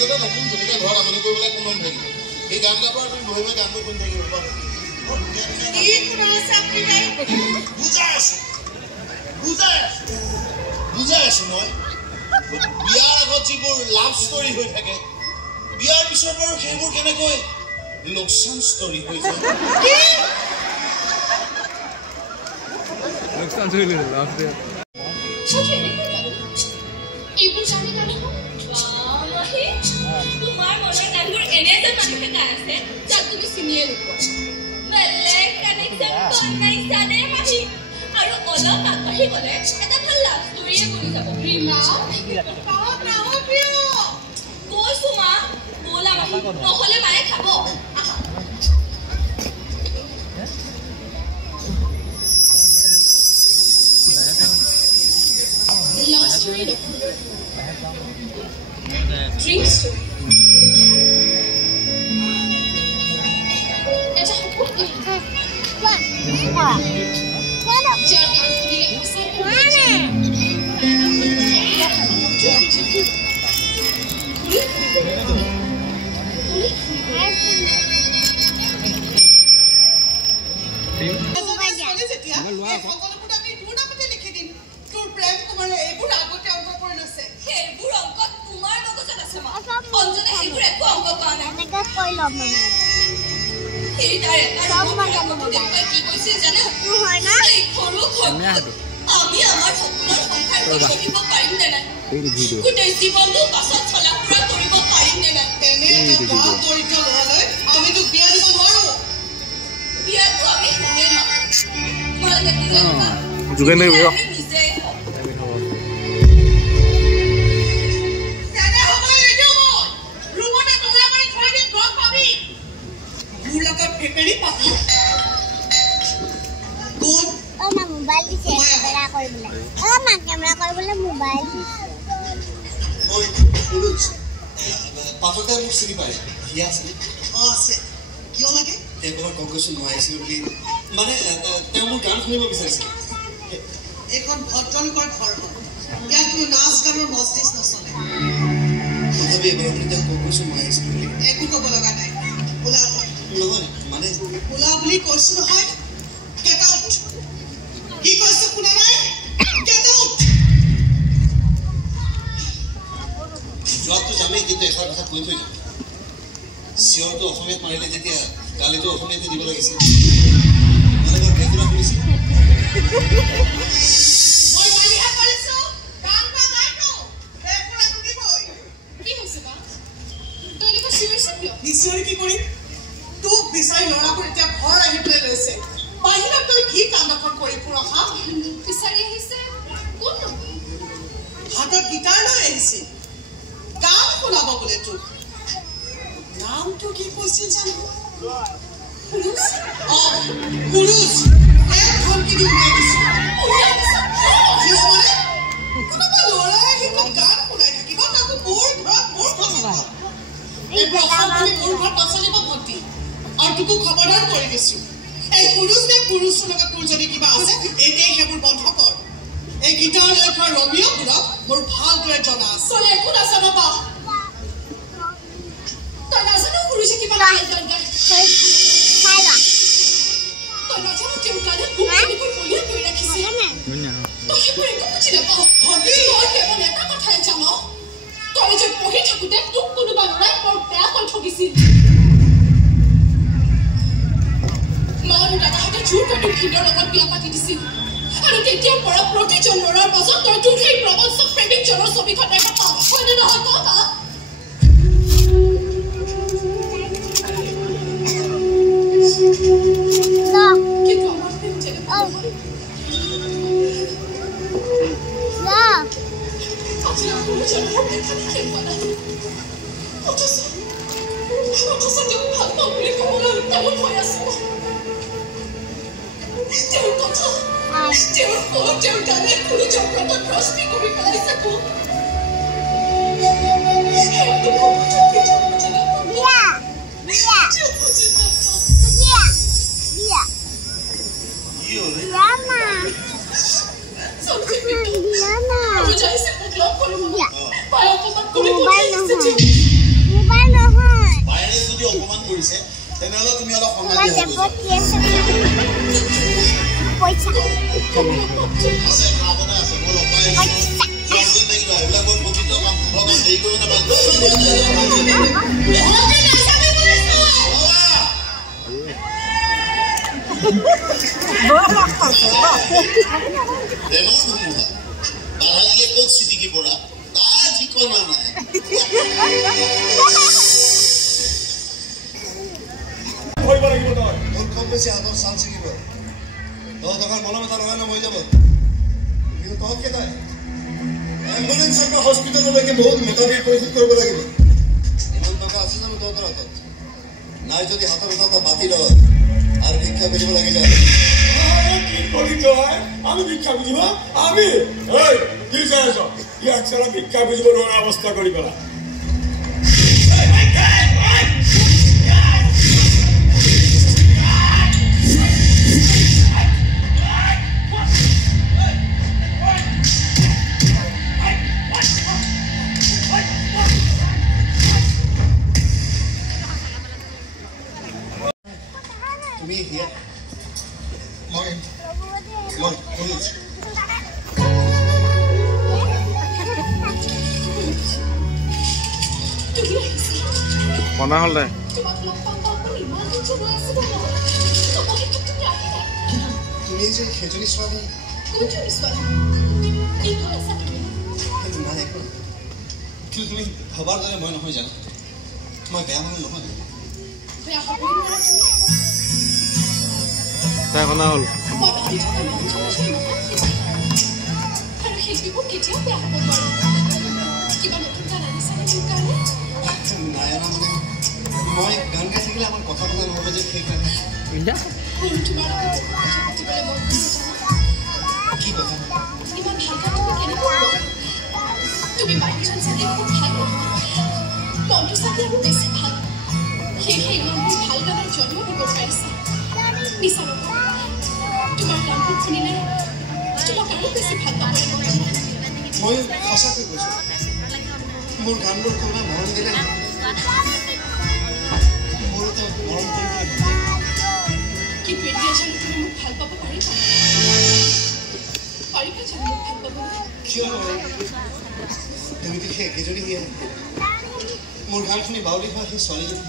পিছতে নতুন ধুনীয়াকৈ ঘৰত আমনি কৰিবলৈ কোনো নাথাকিব এই গান গাব আৰু তুমি বহি বহি গানটো শুনি থাকিব বুজাই আছো মই বিয়াৰ আগত যিবোৰ লাভ ষ্টৰী হৈ থাকে বিয়াৰ পিছত বাৰু সেইবোৰ কেনেকৈ লোকচান ষ্টৰী হৈ যায় লোকচান ষ্টৰী লাভ দে এইবোৰ জানি জানি বাহি তোমাৰ মনৰ গানবোৰ এনে যে মানুহে গাই আছে যাক তুমি চিনিয়ে নোপোৱা বেলেগ কানেকশ্যন বনাইছানে মাহি আৰু অলপ আগবাঢ়ি গ'লে এটা ভাল লাভ ষ্টৰীয়ে বনি যাব ৰীমা কৈছো মা ব'লা মাহি নহ'লে মায়ে খাব love story dream story এটা হপক মানে তেওঁ মোৰ গান শুনিব বিচাৰিছিল এখন ভদ্ৰলোকৰ ঘৰ ইয়াত কোনো নাচ গানৰ মজলিচ নচলে তথাপি এবাৰ তেওঁ কৈছো মই আহিছিলো বুলি একো ক'ব লগা নাই ওলা নহয় মানে ওলা বুলি কৈছো নহয় গেট আউট কি কৈছো শুনা নাই গেট আউট যোৱাটো যামেই কিন্তু এষাৰ কথা কৈ থৈ যাম চিঞৰটো অসমীয়াত মাৰিলে যেতিয়া গালিটো অসমীয়াতে দিব লাগিছিল হাতত গিটাৰ লৈ আহিছে গান শুনাব বোলে তোক নামটো কি কৈছিল জানো পুৰুষ এক ধমকি দি উলিয়াই দিছো কোনোবা ল'ৰাই কিন্তু গান শুনাই থাকিব তাকো মোৰ ঘৰত মোৰ কথা এইবোৰ অসমখনি মোৰ ঘৰত নচলিব ভণ্টি আৰু তোকো খবৰদাৰ কৰি দিছো এই পুৰুষ নে পুৰুষৰ লগত তোৰ যদি কিবা আছে এতিয়াই সেইবোৰ বন্ধ কৰ এই গীটাৰ লেখা ৰমিঅ'বোৰক মোৰ ভালদৰে জনা আছে তই একো নাজানো বা তই নাজানো পুৰুষে কিবা গান গায় তই নাজানো তেওঁ গানে বুকুকৈ বলিয়া কৰি ৰাখিছে তই সেইবোৰ একো বুজি নাপাৱ ভণ্টি তই কেৱল এটা কথাই জান কলেজত পঢ়ি থাকোঁতে তোক কোনোবা ল'ৰাই বৰ বেয়াকৈ ঠগিছিল মন দাদাহঁতে জোৰ কৰি ভিন্দৰ লগত বিয়া পাতি দিছিল আৰু তেতিয়াৰ পৰা প্ৰতিজন ল'ৰাৰ মাজত তই তোৰ সেই প্ৰবঞ্চ প্ৰেমিকজনৰ ছবিখন দেখা পাৱ হয়নে নহয় কবা কিন্তু আমাৰ প্ৰেম তেনেকুৱা আজি আকৌ জন্মৰ দেখা দেখি পোৱা নাই অথচ তেওঁক ভাল পাওঁ বুলি ক'বলৈ উত্তাৱল হৈ আছো তেওঁৰ কথা তেওঁৰ ফোন তেওঁৰ গানে কোনো জগতত প্ৰশ্নি কৰি পেলাইছে মোক Diana. Diana. কৰিছে তেনেহ'লে তুমি অলপ সন্মান দিয়া হ'ব আছে কামনা আছে মোৰ লপাই জলদি নাই এইবিলাক বৰ পবিত্ৰ কাম ভগৱান দেই কৰি না বাদ বাহালিয়ে কোক সিটিকি পড়া তা ঠিকনা নাই হইব লাগিব তই তোর কম বেশি হাতর সাল শিখিব 10 টাকার মলম এটা লগানো মই যাব কিন্তু তোর কে তাই অ্যাম্বুলেন্স একটা হসপিটাললৈকে বহুত মেটাৰি পৰিশোধ কৰিব লাগিব ইমান টাকা আছে জানো তোৰ হাতত নাই যদি হাতৰ কথা বাতি ল আৰ ভিক্ষা কৰিব লাগি যায় কি করি তই আমি ভিক্ষা বুঝিব আমি এই কি চাইছ ইয়াক সারা ভিক্ষা বুঝিব নোৱাৰ অৱস্থা কৰি পেলা তুমি হিয়া মই কলেজ বনা হল দে তুমি যে খেজুরি ছোৱালী তুমি ভবাৰ দৰে মই নহয় জানো মই বেয়া মানুহ নহয় তাই কনা হল নায়না মানে মই গান গাই থাকিলে আমাৰ কথা কথা নহ'ব যে সেইকাৰণে কি কথা তুমি বাইকজন চাগে খুব ভাল মনটো চাগে আৰু বেছি ভাল সেয়েহে ইমানবোৰ ভাল গানৰ জন্ম দিব পাৰিছা মিছা নকওঁ তোমাৰ গানবোৰ শুনিলে তোমাক আৰু বেছি ভাল পাবলৈ মন যায় মই সঁচাকৈ কৈছোঁ মোৰ গানবোৰ কোনোবাই মৰম দিলে মোৰতো মৰম কৰিবলৈ কিন্তু এতিয়া জানো তুমি মোক ভাল পাব পাৰিবা জানো মোক ভাল পাব কিয় নোৱাৰিম তুমিতো সেই একেজনী হিয়া মোৰ গানখিনি বাউলি হোৱা সেই ছোৱালীজনী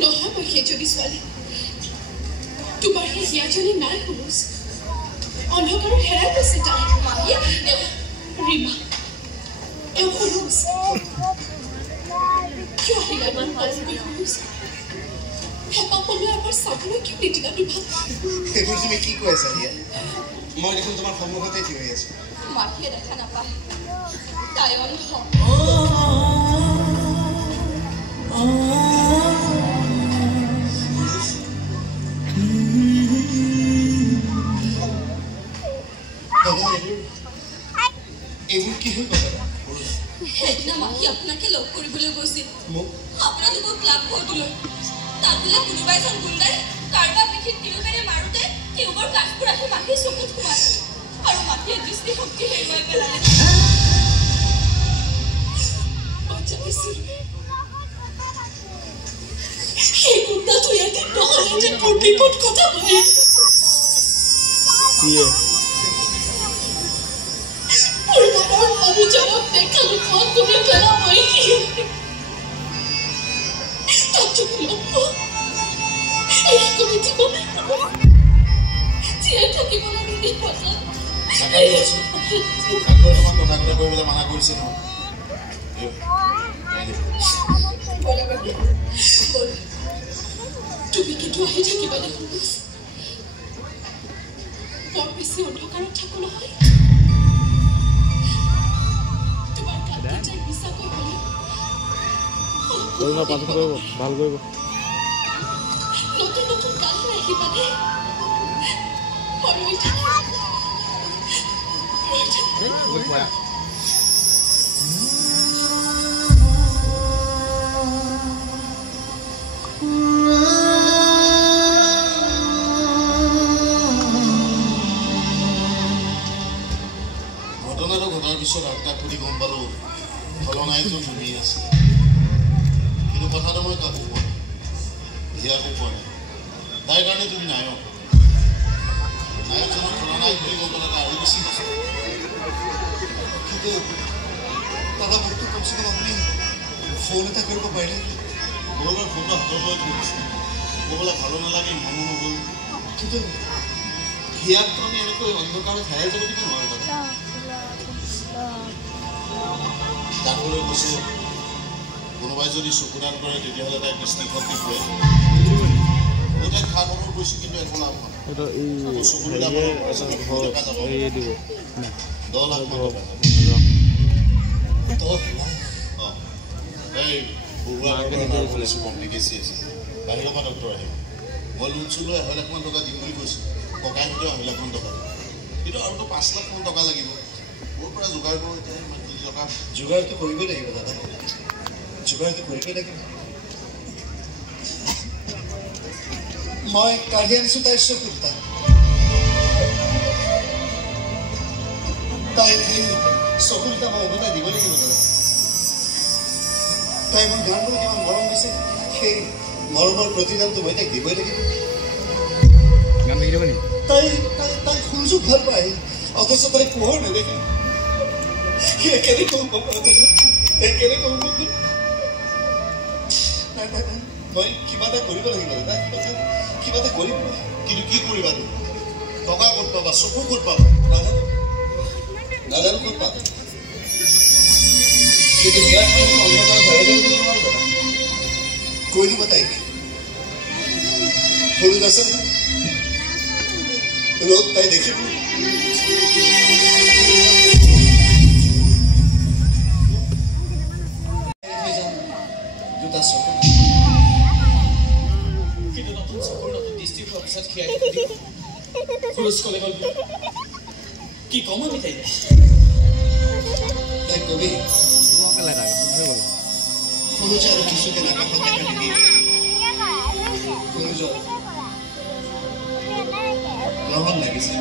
নহয় মই সেইজনী ছোৱালী তোমাৰ সেই হিয়াজনী নাই পুৰুষ অন্ধকাৰত হেৰাই গৈছে তাই ৰীমা এওঁ পুৰুষ কিয় আহিলা ইমান পালকৈ পুৰুষ হেঁপাহ পলুৱাই আমাৰ চাবলৈ কিয় নিদিলা দুভাগ সেইবোৰ তুমি কি কৈ আছা হিয়া মই দেখোন তোমাৰ সন্মুখতে থিয় হৈ আছো মাখিয়ে দেখা নাপায় তাই অন্ধ এইবোৰ কি হৈ কথা সেইদিনা মাখি আপোনাকে লগ কৰিবলৈ গৈছিল আপোনালোকৰ ক্লাব ঘৰটোলৈ তাত বোলে কোনোবা এজন গুণ্ডাই কাৰোবাৰ পিঠিত তিৰুবেৰে মাৰোঁতে টিউবৰ কাঠবোৰ আহি মাখিৰ চকুত সোমাইছে আৰু মাখিয়ে দৃষ্টিশক্তি হেৰুৱাই পেলালে সেই গুণ্ডাটো ইয়াতে নহ'লে যে মোৰ বিপদ কথা বলে আমি জবাব দেখালো ফোন করে পেলাম তার তুমি লক্ষ্য এই করে জীবনে জিয়া থাকিব লাগে তোমাক কথা কথা কৰিবলৈ মানা কৰিছে নহয় তুমি কিন্তু আহি থাকিবা দেখোন বৰ বেছি অন্ধকাৰত থাকো নহয় ভাল কৰিব নতুন নতুন গান আহিবানে ঘটনাটো ঘটাৰ পিছত আটকা কৰি গম পালোঁ খলনাইতো জুমি আছে কিন্তু কথাটো মই কাকো কোৱা হিয়াকো পোৱা নাই তাইৰ কাৰণে তুমি নায়ক নায়কজনক খলনায়ক বুলি ক'ব লাগে আৰু বেছি কৈছে কিন্তু দাদা মোকতো কমচে কম আপুনি ফোন এটা কৰিব পাৰিলে ক'ৰবাৰ ফোনটো হাতৰ লৈ দিছে ক'বলৈ ভালো নালাগে মনো নগ'ল কিন্তু হিয়াকতো আমি এনেকৈ অন্ধকাৰত হেৰাই যাব দিব নোৱাৰোঁ দাদা ডাক্তৰে কৈছে কোনোবাই যদি চকুদান কৰে তেতিয়াহ'লে তাই দৃষ্টিশক্তি ফুৰে বহুতে খা খবৰ কৈছোঁ কিন্তু একো লাভ হোৱা নাই চকুবিলা দিব 10 লাখ টকা এই বৰুৱা কমপ্লিকেচি আছে বাহিৰৰ পৰা ডক্টৰ আহিব মই লোন চুন লৈ 1.5 লাখ টকা দিম বুলি কৈছোঁ ককাই হয়তো 1.5 লাখ টকা কিন্তু আৰুতো 5 লাখ টকা লাগিব ক'ৰ পৰা যোগাৰ কৰোঁ এতিয়া টকা যোগাৰটো কৰিবই লাগিব দাদা যোগাৰটো কৰিবই লাগিব মই কাঢ়ি আনিছোঁ তাইৰ চকুত তাই চকুত মই উভতাই দিব লাগিব দাদা তাই মোৰ গানটো কিমান মৰম দিছে সেই মৰমৰ প্ৰতিদানটো মই তাইক দিবই লাগিব তাই তাই সূৰ্যক ভাল পায় অথচ তাই পোহৰ নেদেখে কেনে কম মই কিবা এটা কৰিব লাগিব দাদা কিবা এটা কৰিম কিন্তু কি কৰিবা তুমি টকা ক'ত পাবা চকু ক'ত পাবা নাজানো ক'ত পাবা কিন্তু ইয়াত অন্ধকাৰ হেৰাই যাব দিব নোৱাৰো দাদা কৈ দিব তাইক সৰু আছে ৰ'দ তাই দেখিব কিন্তু নতুন চকুৰ নতুন দৃষ্টিৰ পিছত খিয়াই খৰচ কলে গ'ল কি কম আমি তাই কবি সনুজ আৰু কিশোকে নাকাশত দেখা দেখি সনুজ গ্ৰহণ লাগিছে